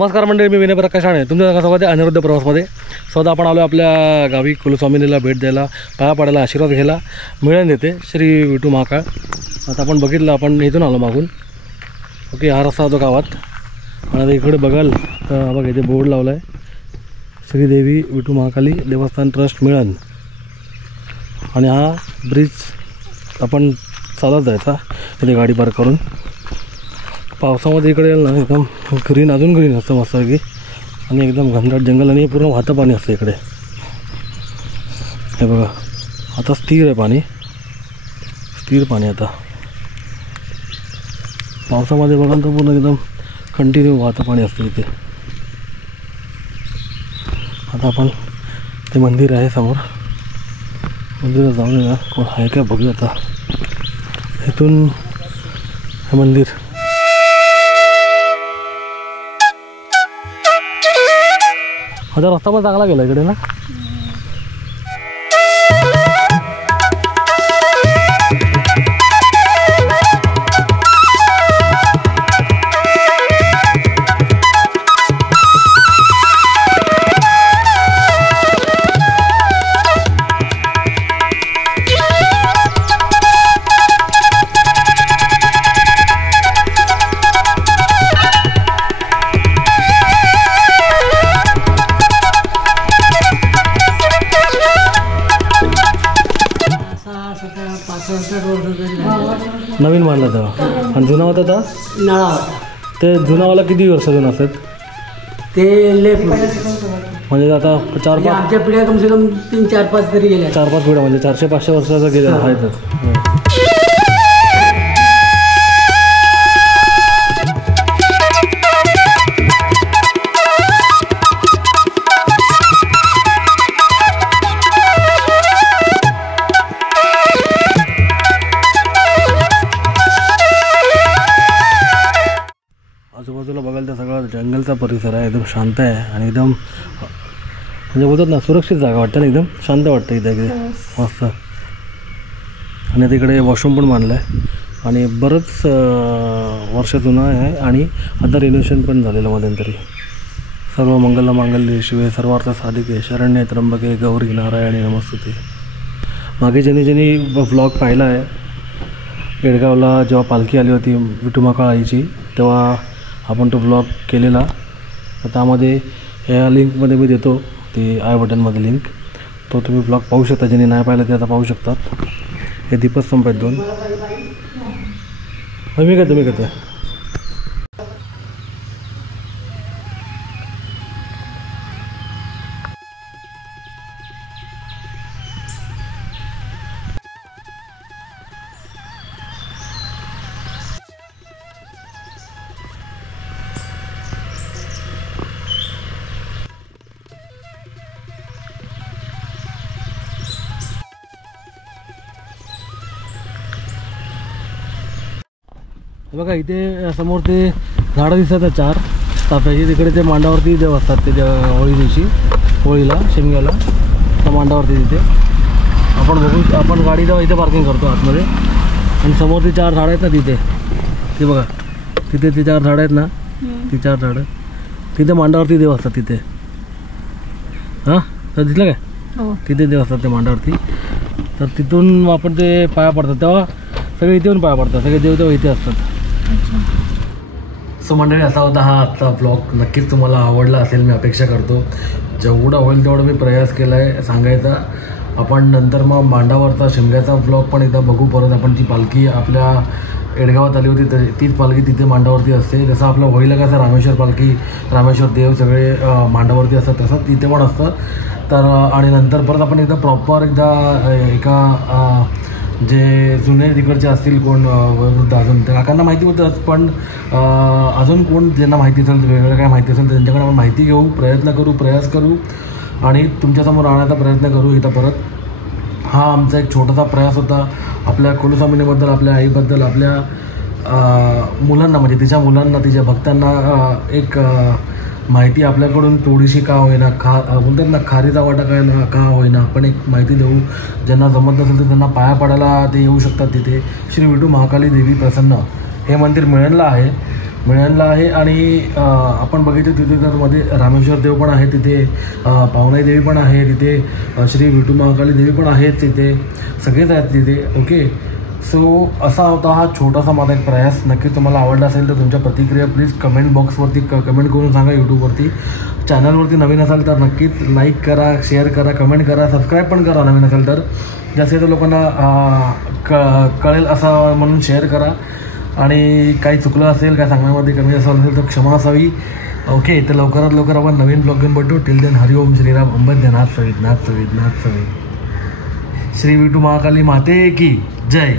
नमस्कार मंडळी, मी विनय प्रकाश आहे. तुमच्या स्वागत आहे अनिरुद्ध प्रवासमध्ये. स्वतः आपण आलो आपल्या गावी कुलस्वामिनीला भेट द्यायला, पाया पडायला, आशीर्वाद घ्यायला. मिळण देते श्री विठू महाकाळ. आता आपण बघितलं, आपण इथून आलो मागून. ओके, हा रस्ता होतो गावात. आणि आता इकडे बघाल तर बघा इथे बोर्ड लावला आहे, श्रीदेवी विठू महाकाली देवस्थान ट्रस्ट मिळण. आणि हा ब्रिज आपण चालत जायचा इथे गाडी पार्क करून. पावसामध्ये इकडे येईल ना एकदम ग्रीन, अजून ग्रीन असतं मस्तपैकी. आणि एकदम घनदाट जंगल आणि पूर्ण वाहतं पाणी असतं इकडे. हे बघा, आता स्थिर आहे पाणी, स्थिर पाणी. आता पावसामध्ये बघाल तर पूर्ण एकदम कंटिन्यू वाहतं पाणी असतं इथे. आता आपण ते मंदिर आहे समोर, मंदिरात जाऊन ना कोण आहे का बघूया. आता इथून हे मंदिर, आता रस्ता पण चांगला गेला इकडे ना. नवीन बांधला तेव्हा. आणि जुना होता तर नळा होता. ते जुनावाला किती वर्ष जुना असतात ते लेफ्ट म्हणजे आता 4-5 आमच्या पिढ्या कमसे कम 3-4-5 तरी गेल्या. 4-5 पिढ्या म्हणजे 400-500 वर्षाचा गेल्या आहेतच. आजूबाजूला बघायला तर सगळा जंगलचा परिसर आहे, एकदम शांत आहे. आणि एकदम म्हणजे बोलतात ना सुरक्षित जागा वाटतं ना, एकदम शांत वाटतं इथे मस्त. आणि आता इकडे वॉशरूम पण बांधलं आहे आणि बरंच वर्ष जुनं आहे. आणि आता रिनोव्हेशन पण झालेलं मध्यंतरी. सर्व मंगल मांगल्ये शिवे सर्वार्थ साधिके शरण्ये त्र्यंबके गौरी नारायणी नमस्तुते. मागे ज्यांनी व्लॉग पाहिला आहे येडगावला, जेव्हा पालखी आली होती विठू महाकाळ आईची, तेव्हा आपण तो ब्लॉग केलेला. तर त्यामध्ये ह्या लिंकमध्ये मी देतो, ती आय बटनमध्ये लिंक, तो तुम्ही ब्लॉग पाहू शकता. ज्यांनी नाही पाहिलं ते आता पाहू शकतात. हे दीपस्तंभ आहेत 2. मी करतो बघा. इथे समोर ते झाडं दिसतात 4 चाफ्याची. तिकडे ते मांडावरती देव असतात, ते होळी दिवशी, होळीला शिमग्याला त्या मांडावरती तिथे आपण बघू. आपण गाडी जेव्हा इथे पार्किंग करतो आतमध्ये. आणि समोर ती 4 झाडं आहेत ना तिथे, ती बघा तिथे ती 4 झाडं आहेत ना, ती 4 झाडं तिथे मांडावरती देव असतात तिथे. हां, तर दिसलं काय? तिथे देव असतात ते मांडावरती. तर तिथून आपण ते पाया पडतात, तेव्हा सगळे इथे येऊन पाया पडतात. सगळे देव तेव्हा इथे असतात. सो मंडळी, असा होता हा आजचा ब्लॉग. नक्कीच तुम्हाला आवडला असेल मी अपेक्षा करतो. जेवढा होईल तेवढं मी प्रयास केला आहे सांगायचा. आपण नंतर मग मांडावरचा शिमग्याचा ब्लॉग पण एकदा बघू परत. आपण ती पालखी आपल्या येडगावात आली होती, तीच पालखी तिथे मांडावरती असते. जसं आपलं होळीला कसं रामेश्वर पालखी, रामेश्वर देव सगळे मांडावरती असतात, तसं तिथे पण असतं. तर आणि नंतर परत आपण एकदा प्रॉपर एका जे जुने तिकडचे असतील कोण वृद्ध, अजून त्या काकांना माहिती होतंच, पण अजून कोण ज्यांना माहिती असेल, वेगळं काय माहिती असेल, त्यांच्याकडे आपण माहिती घेऊ, प्रयास करू आणि तुमच्यासमोर आणण्याचा प्रयत्न करू इथं परत. हा आमचा एक छोटासा प्रयास होता आपल्या कुलस्वामिनीबद्दल, आपल्या आईबद्दल, आपल्या मुलांना, म्हणजे तिच्या मुलांना, तिच्या भक्तांना एक माहिती आपल्याकडून थोडीशी का होईना, बोलतात ना खारीचा वाटा काय ना का होईना, आपण एक माहिती देऊ. ज्यांना जमत नसेल तर त्यांना पाया पडायला ते येऊ शकतात. तिथे श्री विठू महाकाली देवी प्रसन्न हे मंदिर मिळणला आहे. मिळणला आहे. आणि आपण बघितलं तिथे तर मध्ये रामेश्वर देव पण आहे, तिथे पावनाई देवी पण आहे, तिथे श्री विठू महाकाली देवी पण आहेत, तिथे सगळेच आहेत तिथे. ओके, सो असा होता हा छोटासा माझा एक प्रयास. नक्की तुम्हाला आवडला असेल तर तुमच्या प्रतिक्रिया प्लीज कमेंट बॉक्सवरती कमेंट करून सांगा. यूट्यूबवरती चॅनलवरती नवीन असाल तर नक्कीच लाईक करा, शेअर करा, कमेंट करा, सबस्क्राईब पण करा नवीन असेल तर. जास्त लोकांना कळेल असं म्हणून शेअर करा. आणि काही चुकलं असेल, काय सांगण्यामध्ये कमी असेल तर क्षमा असावी. ओके, तर लवकरात लवकर आपण नवीन ब्लॉग घेऊन भेटू. टिल देन हरिओम श्रीराम अंबध्य नाथ सवित नाथ सवित नाथ सवित. श्री विठू महाकाली माते की जय.